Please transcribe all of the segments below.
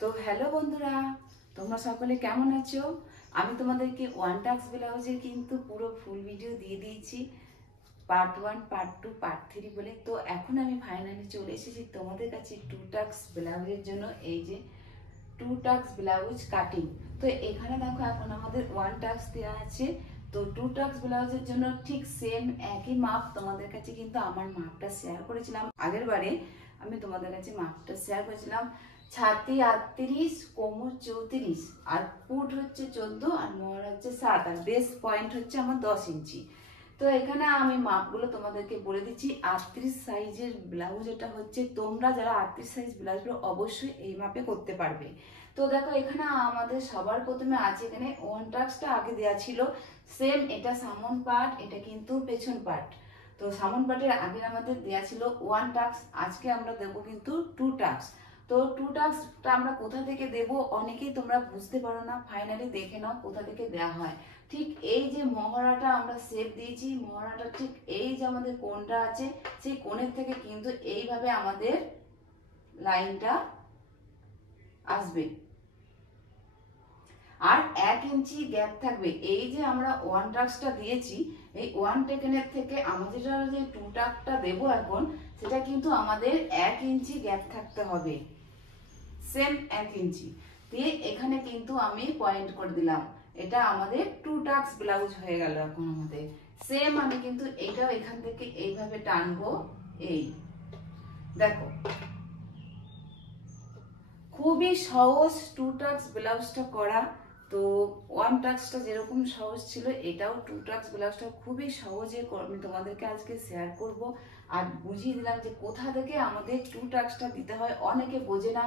তো হ্যালো বন্ধুরা, তোমরা সকলে কেমন আছো? আমি তোমাদেরকে ওয়ান টাক্স ব্লাউজের কিন্তু পুরো ফুল ভিডিও দিয়ে দিয়েছি, পার্ট 1, পার্ট 2, পার্ট 3 বলে। তো এখন আমি ফাইনালি চলে এসেছি তোমাদের কাছে টু টাক্স ব্লাউজের জন্য। এই যে টু টাক্স ব্লাউজ কাটিং। তো এখানে দেখো এখন আমাদের ওয়ান টাক্স দেওয়া আছে। তো টু টাক্স ব্লাউজের জন্য ঠিক সেম একই মাপ তোমাদের কাছে কিন্তু আমার মাপটা শেয়ার করেছিলাম আগের বারে। আমি তোমাদের কাছে মাপটা শেয়ার করেছিলাম, ছাতি 38, কোমর 34, আর পুট হচ্ছে 14, আর মোহর হচ্ছে 7, আর বেস পয়েন্ট হচ্ছে আমার 10 ইঞ্চি। তো এখানে আমি মাপগুলো তোমাদেরকে বলে দিচ্ছি। 38 সাইজের ব্লাউজ এটা হচ্ছে, তোমরা যারা 38 সাইজ ব্লাউজগুলো অবশ্যই এই মাপে করতে পারবে। তো দেখো এখানে আমাদের সবার প্রথমে আছে এখানে ওয়ান টাক্সটা আগে দেওয়া ছিল সেম, এটা সামন পার্ট, এটা কিন্তু পেছন পার্ট। তো সামন পার্টের আগে আমাদের দেওয়া ছিল ওয়ান টাক্স, আজকে আমরা দেবো কিন্তু টু টাক্স। তো টু টাক্সটা আমরা কোথা থেকে দেব অনেকেই তোমরা বুঝতে পারো না, ফাইনালি দেখে নাও কোথা থেকে দেওয়া হয়। ঠিক এই যে মহড়াটা আমরা শেপ দিয়েছি, মহড়াটা ঠিক এই যে আমাদের কোণটা আছে, সেই কোণের থেকে কিন্তু এইভাবে আমাদের লাইনটা আসবে, আর 1 ইঞ্চি গ্যাপ থাকবে। এই যে আমরা ওয়ান টাক্সটা দিয়েছি, এই ওয়ান টেকেনের থেকে আমাদের যে টু টাকটা দেবো এখন, সেটা কিন্তু আমাদের 1 ইঞ্চি গ্যাপ থাকতে হবে, সেম 1 ইঞ্চি দিয়ে এখানে কিন্তু আমি পয়েন্ট করে দিলাম। এটা আমাদের টু টাক্স ব্লাউজ হয়ে গেল এখন আমাদের। সেম আমি কিন্তু এটাও এখান থেকে এইভাবে টানবো। এই দেখো খুবই সহজ টু টাক্স ব্লাউজটা করা। তো ওয়ান টাক্সটা যেরকম সহজ ছিল, এটাও টু টাক্স ব্লাউজটা খুবই সহজে আমি তোমাদেরকে আজকে শেয়ার করব, আর বুঝিয়ে দিলাম যে কোথা থেকে আমাদের টু টাক্সটা দিতে হয়। অনেকে বোঝে না,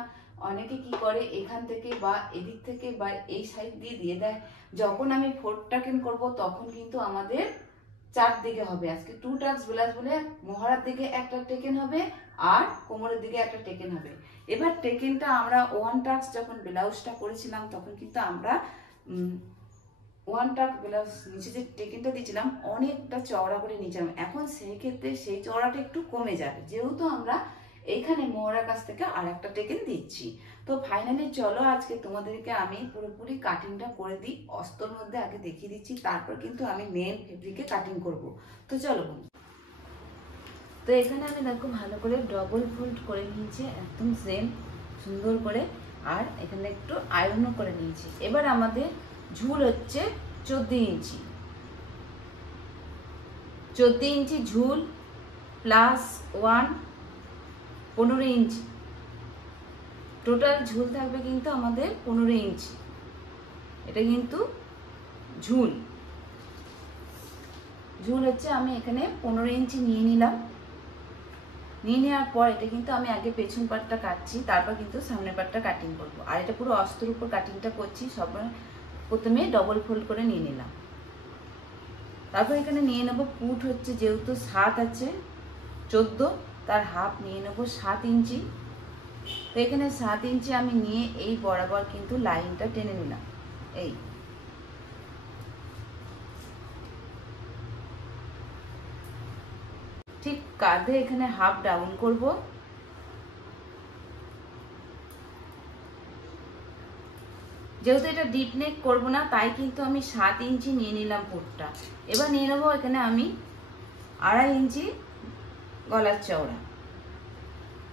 অনেকে কি করে এখান থেকে বা এদিক থেকে বা এই সাইড দিয়ে দিয়ে দেয়। যখন আমি ফোর টাকেন করব তখন কিন্তু আমাদের চারদিকে হবে। আজকে টু টাক্স ব্লাউজ বলে মহড়ার দিকে একটা টেকেন হবে আর কোমরের দিকে একটা টেকেন হবে। এবার টেকেনটা আমরা ওয়ান টাক্স যখন ব্লাউজটা করেছিলাম তখন কিন্তু আমরা ওয়ান টাক ব্লাউজ নিচে যে টেকেনটা দিয়েছিলাম অনেকটা চওড়া করে নিয়েছিলাম। এখন সেই ক্ষেত্রে সেই চওড়াটা একটু কমে যাবে, যেহেতু আমরা এইখানে মোহরার কাছ থেকে আর একটা টেকেন দিচ্ছি। তো ফাইনালি চলো আজকে তোমাদেরকে আমি পুরোপুরি কাটিংটা করে দিই। অস্তর মধ্যে আগে দেখিয়ে দিচ্ছি, তারপর কিন্তু আমি মেন ফেব্রিকে কাটিং করব। তো চলো। তো এখানে আমি দেখো ভালো করে ডবল ফোল্ড করে নিয়েছি, একদম সেম সুন্দর করে, আর এখানে একটু আয়রনও করে নিয়েছি। এবার আমাদের ঝুল হচ্ছে 14 ইঞ্চি, 14 ইঞ্চি ঝুল প্লাস 1 15 ইঞ্চি, টোটাল ঝুল থাকবে কিন্তু আমাদের 15 ইঞ্চি। এটা কিন্তু ঝুল ঝুল হচ্ছে আমি এখানে 15 ইঞ্চি নিয়ে নিলাম। নিয়ে নেওয়ার পর এটা কিন্তু আমি আগে পেছন পাটটা কাটছি, তারপর কিন্তু সামনের পাটটা কাটিং করব। আর এটা পুরো অস্ত্রের উপর কাটিংটা করছি। সবার প্রথমে ডবল ফোল্ড করে নিয়ে নিলাম, তারপর এখানে নিয়ে নেব পুট হচ্ছে, যেহেতু 7 আছে 14, তার হাফ নিয়ে নেব 7 ইঞ্চি। তো এখানে 7 ইঞ্চি আমি নিয়ে এই বরাবর কিন্তু লাইনটা টেনে নিলাম। এই ঠিক কাঁধে এখানে হাফ ডাউন করব। যেহেতু এটা ডিপ নেক করবো না, তাই কিন্তু আমি 7 ইঞ্চি নিয়ে নিলাম পুটটা। এবার নিয়ে নেবো এখানে আমি 2.5 ইঞ্চি গলার চওড়া।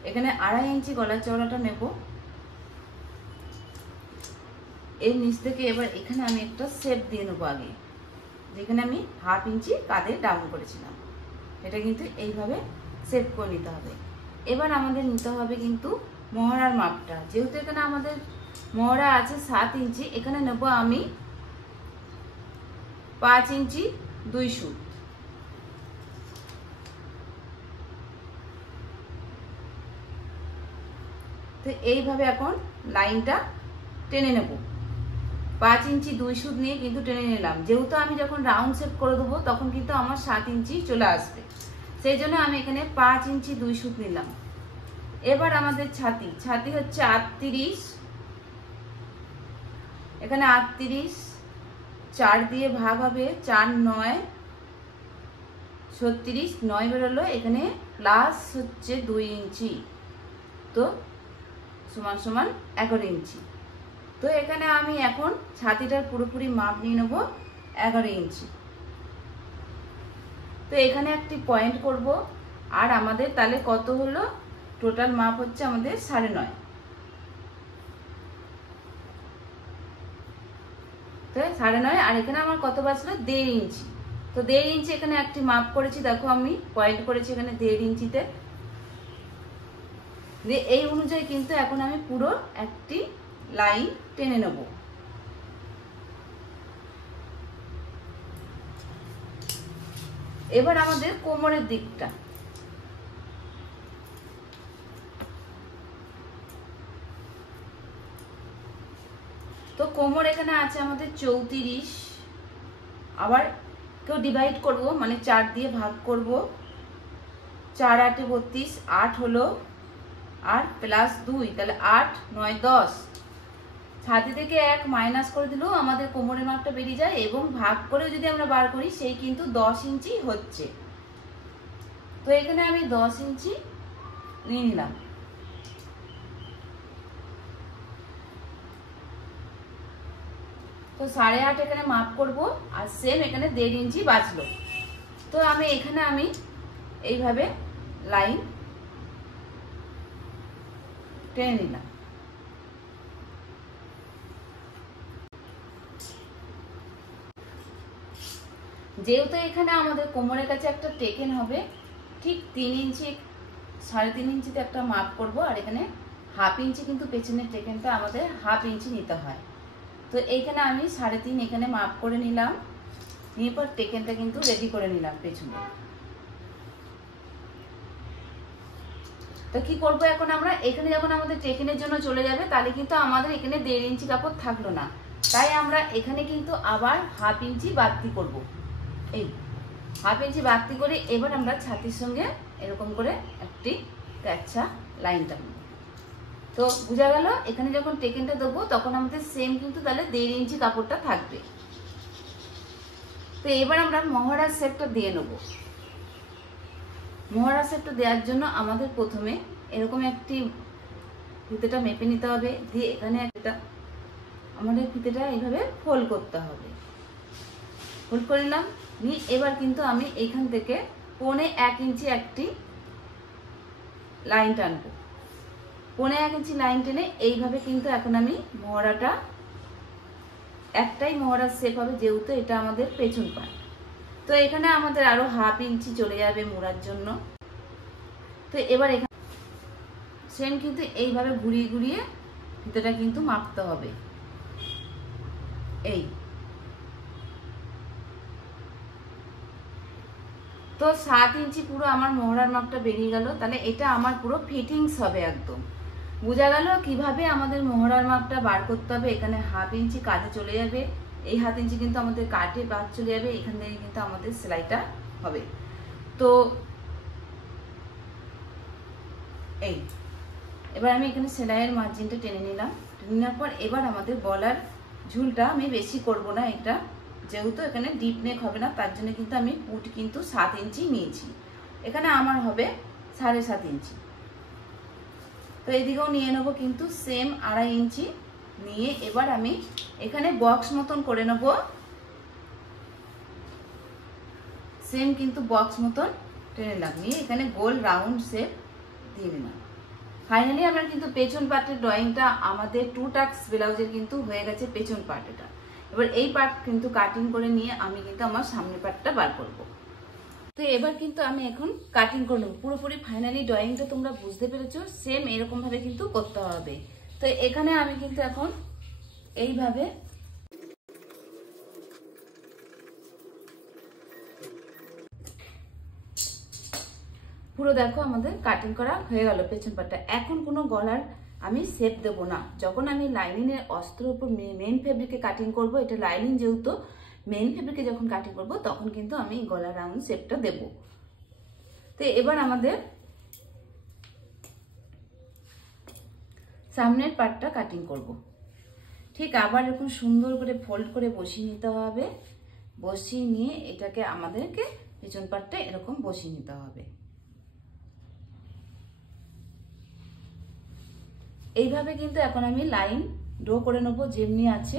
এখানে 2.5 ইঞ্চি গলার চওড়াটা নেব। এর নিচ থেকে এবার এখানে আমি একটা শেপ দিয়ে নেবো আগে, যেখানে আমি হাফ ইঞ্চি কাঁধে ডাউন করেছিলাম। এটা কিন্তু এইভাবে শেপ করে নিতে হবে। এবার আমাদের নিতে হবে কিন্তু মহড়ার মাপটা। যেহেতু এখানে আমাদের মহড়া আছে 7 ইঞ্চি, এখানে নেব আমি 5 ইঞ্চি 2 সুত। তো এইভাবে এখন লাইনটা টেনে নেব। 5 ইঞ্চি 2 সুত নিয়ে কিন্তু টেনে নিলাম। যেহেতু আমি যখন রাউন্ড শেপ করে দেবো তখন কিন্তু আমার 7 ইঞ্চি চলে আসবে, সেই জন্য আমি এখানে 5 ইঞ্চি 2 সুত নিলাম। এবার আমাদের ছাতি হচ্ছে 38, এখানে 38 4 দিয়ে ভাগ হবে, 4 9 36, 9 বেরোলো। এখানে প্লাস হচ্ছে 2 ইঞ্চি, তো সমান সমান 11 ইঞ্চি। তো এখানে আমি এখন ছাতিটার পুরোপুরি মাপ নিয়ে নেব 11 ইঞ্চি। তো এখানে একটি পয়েন্ট করব। আর আমাদের তাহলে কত হলো, টোটাল মাপ হচ্ছে আমাদের 9.5। তো 9.5 আর এখানে আমার কত বাঁচলো 1.5 ইঞ্চি। তো 1.5 ইঞ্চি এখানে একটি মাপ করেছি, দেখো আমি পয়েন্ট করেছি এখানে 1.5 ইঞ্চিতে। এই অনুযায়ী কিন্তু এখন আমি পুরো একটি লাইন টেনে নেব। এবার আমাদের কোমরের দিকটা, তো কোমর এখানে আছে আমাদের 34। আবার কেউ ডিভাইড করব, মানে 4 দিয়ে ভাগ করব। 4 8 32, 8 হলো, আর প্লাস 2 তাহলে 8 9 10। ছাতি থেকে 1 মাইনাস করে দিলেও আমাদের কোমরের মাপটা বেরিয়ে যায়, এবং ভাগ করে যদি আমরা বার করি সেই কিন্তু 10 ইঞ্চি হচ্ছে। তো এখানে আমি 10 ইঞ্চি নিয়ে নিলাম। তো 8.5 এখানে মাপ করব, আর সেম এখানে 1.5 ইঞ্চি বাঁচলো। তো আমি এখানে এইভাবে লাইন টেনে নিলাম। যেহেতু এখানে আমাদের কোমরের কাছে একটা টেকেন হবে, ঠিক 3 ইঞ্চি 3.5 ইঞ্চিতে একটা মাপ করব, আর এখানে 1/2 ইঞ্চি কিন্তু পেছনের টেকেনটা আমাদের 1/2 ইঞ্চি নিতে হয়। তো এইখানে আমি 3.5 এখানে মাপ করে নিলাম, নিয়ে পর টেকেনটা কিন্তু রেডি করে নিলাম পেছনে। তো কি করব এখন আমরা, এখানে যখন আমাদের টেকেনের জন্য চলে যাবে তাহলে কিন্তু আমাদের এখানে 1.5 ইঞ্চি কাপড় থাকলো না, তাই আমরা এখানে কিন্তু আবার 1/2 ইঞ্চি বাড়তি করব। এই 1/2 ইঞ্চি বাড়তি করে এবার আমরা ছাতির সঙ্গে এরকম করে একটি ক্যাঁচা লাইন টানবো। তো বোঝা গেল, এখানে যখন টেকেনটা দেবো তখন আমাদের সেম কিন্তু তাহলে 1.5 ইঞ্চি কাপড়টা থাকবে। তো এবার আমরা মহড়ার শেপটা দিয়ে নেব। মহড়ার শেপটা দেওয়ার জন্য আমাদের প্রথমে এরকম একটি ফিতেটা মেপে নিতে হবে, দিয়ে এখানে একটা আমাদের ফিতেটা এইভাবে ফোল্ড করতে হবে। ফোল্ড করে নিলাম, নিয়ে এবার কিন্তু আমি এইখান থেকে 1.25 ইঞ্চি একটি লাইন টানবো। 1.25 ইঞ্চি লাইন টেনে এইভাবে কিন্তু এখন আমি মহড়াটা, একটাই মহড়ার শেপ হবে যেহেতু এটা আমাদের পেছন পাট। তো এখানে আমাদের আরো 1/2 ইঞ্চি চলে যাবে মোড়ার জন্য। তো এবার এখানে সেম কিন্তু এইভাবে ঘুরিয়ে ঘুরিয়ে ফিতেটা কিন্তু মাপতে হবে। এই তো 7 ইঞ্চি পুরো আমার মহড়ার মাপটা বেরিয়ে গেল। তাহলে এটা আমার পুরো ফিটিংস হবে একদম। বোঝা গেল কিভাবে আমাদের মহড়ার মাপটা বার করতে হবে। এখানে 1/2 ইঞ্চি কাটে চলে যাবে, এই 1/2 ইঞ্চি কিন্তু আমাদের কাটে বাদ চলে যাবে, এখান থেকে কিন্তু আমাদের সেলাইটা হবে। তো এই এবার আমি এখানে সেলাইয়ের মার্জিনটা টেনে নিলাম। টেনে নেওয়ার পর এবার আমাদের গলার ঝুলটা আমি বেশি করব না, এটা যেহেতু এখানে ডিপ নেক হবে না তার জন্য কিন্তু আমি পুট কিন্তু 7 ইঞ্চি নিয়েছি। এখানে আমার হবে 7.5 ইঞ্চি। তো এদিকেও নিয়ে নেব কিন্তু সেম 2.5 ইঞ্চি নিয়ে এবার আমি এখানে বক্স মতন করে নেব। সেম কিন্তু বক্স মতন টেনে লাগিয়ে এখানে গোল রাউন্ড শেপ দিয়ে দিলাম। ফাইনালি আমরা কিন্তু পেছন পার্টের ড্রয়িংটা আমাদের 2 টাক্স ব্লাউজের কিন্তু হয়ে গেছে পেছন পার্ট। এটা এবার এই পার্ট কিন্তু কাটিং করে নিয়ে আমি কিন্তু আমার সামনের পার্টটা বার করব। তো এবার কিন্তু আমি এখন কাটিং করে নেব। পুরোপুরি ফাইনালি ড্রয়িংটা তোমরা বুঝতে পেরেছো, সেম এরকম ভাবে কিন্তু করতে হবে। তো এখানে আমি কিন্তু এখন এইভাবে পুরো দেখো আমাদের কাটিং করা হয়ে গেল পেছন পাটটা। এখন কোনো গলার আমি শেপ দেব না। যখন আমি লাইনিংয়ের অস্ত্রের উপর মেইন ফেব্রিকে কাটিং করব, এটা লাইনিং যেহেতু মেইন ফেব্রিকে যখন কাটিং করব তখন কিন্তু আমি গলার রাউন্ড শেপটা দেব। তো এবার আমাদের সামনের পার্টটা কাটিং করব। ঠিক আবার এরকম সুন্দর করে ফোল্ড করে বসিয়ে নিতে হবে। বসিয়ে নিয়ে এটাকে আমাদেরকে পেছন পার্টটা এরকম বসিয়ে নিতে হবে। এইভাবে কিন্তু এখন আমি লাইন ড্র করে নেবো যেমনি আছে।